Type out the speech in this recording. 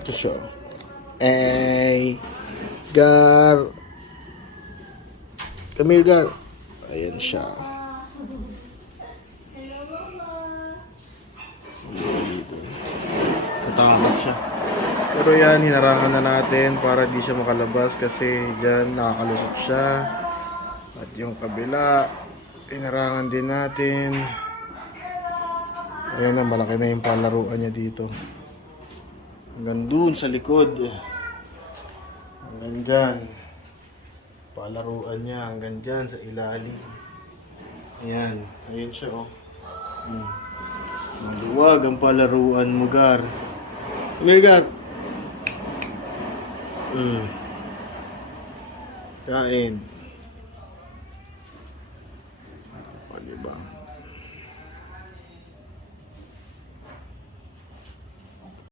Ito siya. Gar. Come here, Gar. Ayan siya. Tatakot siya. Pero yan, hinarangan na natin para di siya makalabas kasi dyan nakakalusot siya. At yung kabila, hinarangan din natin. Ayan na, malaki na yung palaruan niya dito. Hanggang dun sa likod. Hanggang dyan. Palaruan niya hanggang dyan sa ilalim. Ayan, ayun siya oh. Maluwag ang palaruan mo, Gar. Come here, Gar. Kain.